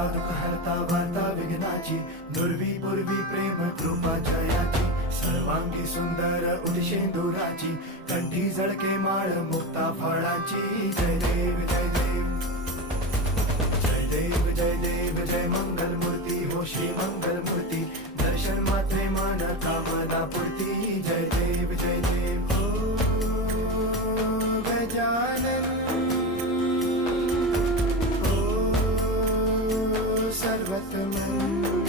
हरता दुःख हरता वार्ता विघ्नाची, दुर्वी पूर्वी प्रेम कृपा जयाची, सर्वांगी सुंदर उदिशेंदुराची, कंठी झळके माळ मुक्ता फळाची. जय देव जय देव जय देव जय देव जय मंगल मूर्ती हो श्री मंगल मूर्ती, दर्शन मात्रे मन कामना पूर्ती. जय देव जय देव हो गजानन हो सर्वतमन.